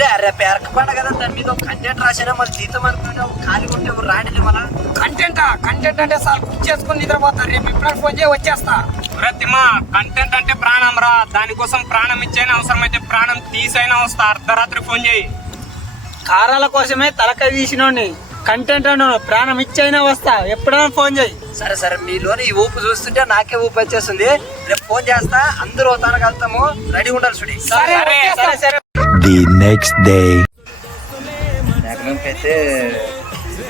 వద్దులే రేపు ఎరకపోయినా కదా దాని మీద ఒక కంటెంట్ రాసారా మళ్ళీ జీతం అనుకుంటే ఖాళీ ఉంటే రాండి మళ్ళా. కంటెంట్ కంటెంట్ అంటే సార్ కుక్ చేసుకుని నిద్రపోతారు రేపు ఎప్పుడైనా ఫోన్ చేయి వచ్చేస్తా. ప్రతిమా కంటెంట్ అంటే ప్రాణం రా. దానికోసం ప్రాణం ఇచ్చైనా అవసరమైతే ప్రాణం తీసైనా వస్తా. అర్ధరాత్రి ఫోన్ చేయి. కారాల కోసమే తలకాయ తీసినోని కంటెంట్ అన్నాను ప్రాణం ఇచ్చైనా వస్తా. ఎప్పుడైనా ఫోన్ చేయి. సరే సరే మీలోని ఈ ఊపు చూస్తుంటే నాకే ఊపు వచ్చేస్తుంది. రేపు ఫోన్ చేస్తా అందరూ తనకు వెళ్తాము. రెడీ ఉండాలి చూడి సరే సరే The next day. అయితే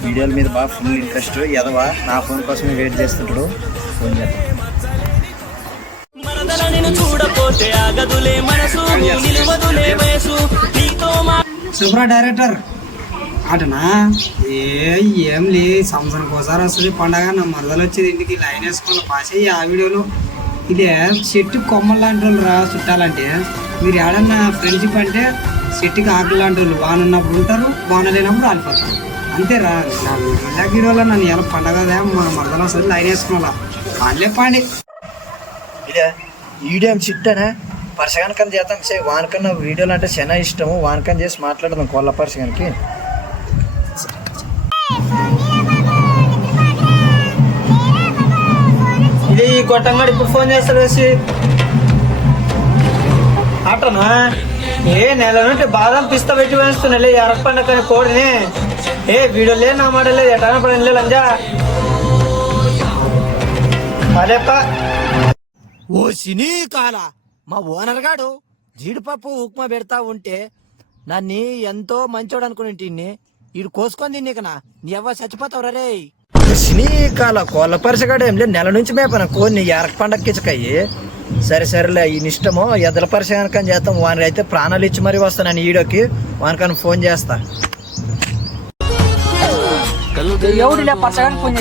వీడియోల మీద బాగా ఫుల్ ఇంట్రెస్ట్ ఎదవా? నా ఫోన్ కోసమే వెయిట్ చేస్తుంటాడు. ఫోన్ చేద్దాం. డైరెక్టర్ అటనా ఏ ఏం లే సంవత్సరానికి ఒకసారి వస్తుంది పండగ. నా మరదలు వచ్చేది ఇంటికి లైన్ వేసుకొని పాస్ అయ్యి ఆ వీడియోలో. ఇదే చెట్టు కొమ్మలు లాంటి వాళ్ళు రా చుట్టాలంటే. మీరు ఏడన్నా ఫ్రెండ్షిప్ అంటే చెట్టుకి ఆకులు లాంటి వాళ్ళు వాన ఉన్నప్పుడు ఉంటారు వాన లేనప్పుడు ఆలిపోతారు వీడియో వీడియోలో నన్ను ఎలా పండగ మా మరదలు వస్తుంది లైన్ వేసుకోవాలా వాళ్ళే పండి. ఇదే వీడియో చిట్టనే పర్సగానికని చేద్దాం సే వానికన్నా వీడియోలు అంటే చాలా ఇష్టము వానికని చేసి మాట్లాడదాం కోళ్ళ పర్సగానికి ఇది ఈ గొట్టంగాడు ఇప్పుడు ఫోన్ చేస్తాడు వేసి. అటనా ఏ నెల నుండి బాదం పిస్తా పెట్టి వేస్తున్నాలే ఎరపండ కానీ కోడిని. ఏ వీడియో లేదు నా మాట లేదు ఎటన్నా పని లేదు లంజా. అదేపా ఓ సినీ కాల మా ఓనర్ గాడు జీడిపప్పు ఉప్మా పెడతా ఉంటే నన్ను ఎంతో మంచోడు అనుకుని ఈడు కోసుకొని తిన్నీకనా నీ ఎవ్వ చచ్చిపోతావు రే. సినీకాల కోళ్ళ పరసగాడు ఏం లేదు నెల నుంచి మేపన కోన్ని ఎరక పండగకి ఇచ్చకయ్యి సరే సరేలే ఈయన ఇష్టము ఎదల పరిశీలనకని చేస్తాం వానికి అయితే ప్రాణాలు ఇచ్చి మరీ వస్తాను ఈడోకి. వానికని ఫోన్ చేస్తా. Phone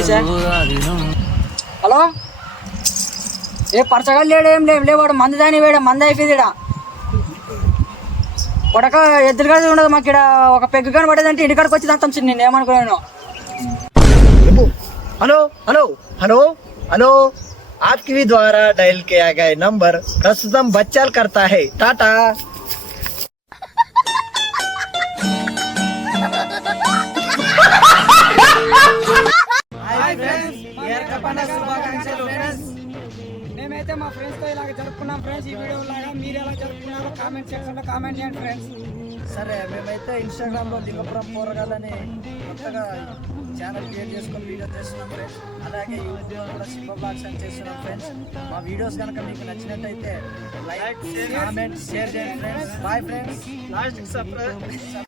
hello? ఏ పరచగా లేడు ఏం లేవు. లేవాడు మంది దాని వేడా మంది అయిపోయిడా కొడక ఎద్దులు కాదు ఉండదు మాకు ఇక్కడ ఒక పెగ్గు కానీ పడేదంటే ఇంటికాడికి వచ్చి దాంతం చిన్న నేను ఏమనుకున్నాను హలో హలో హలో హలో. आपके द्वारा डायल किया गया नंबर प्रस्तुतम बच्चल करता है। टाटा। మేమైతే మా ఫ్రెండ్స్తో ఇలాగ జరుపుకున్నాం ఫ్రెండ్స్ ఈ వీడియో లాగా మీరు ఎలా జరుపుకున్నారో కామెంట్ సెక్షన్లో కామెంట్ చేయండి ఫ్రెండ్స్ సరే మేమైతే ఇన్స్టాగ్రామ్లో లింగపురం పోరగాలని కొత్తగా ఛానల్ క్రియేట్ చేసుకొని వీడియో చేస్తున్నాం ఫ్రెండ్స్ అలాగే యూట్యూబ్ కూడా శివ బ్లాగ్స్ అని చేస్తున్నాం ఫ్రెండ్స్ మా వీడియోస్ కనుక మీకు నచ్చినట్టయితే లైక్ కామెంట్ షేర్ చేయండి ఫ్రెండ్స్ బాయ్ ఫ్రెండ్స్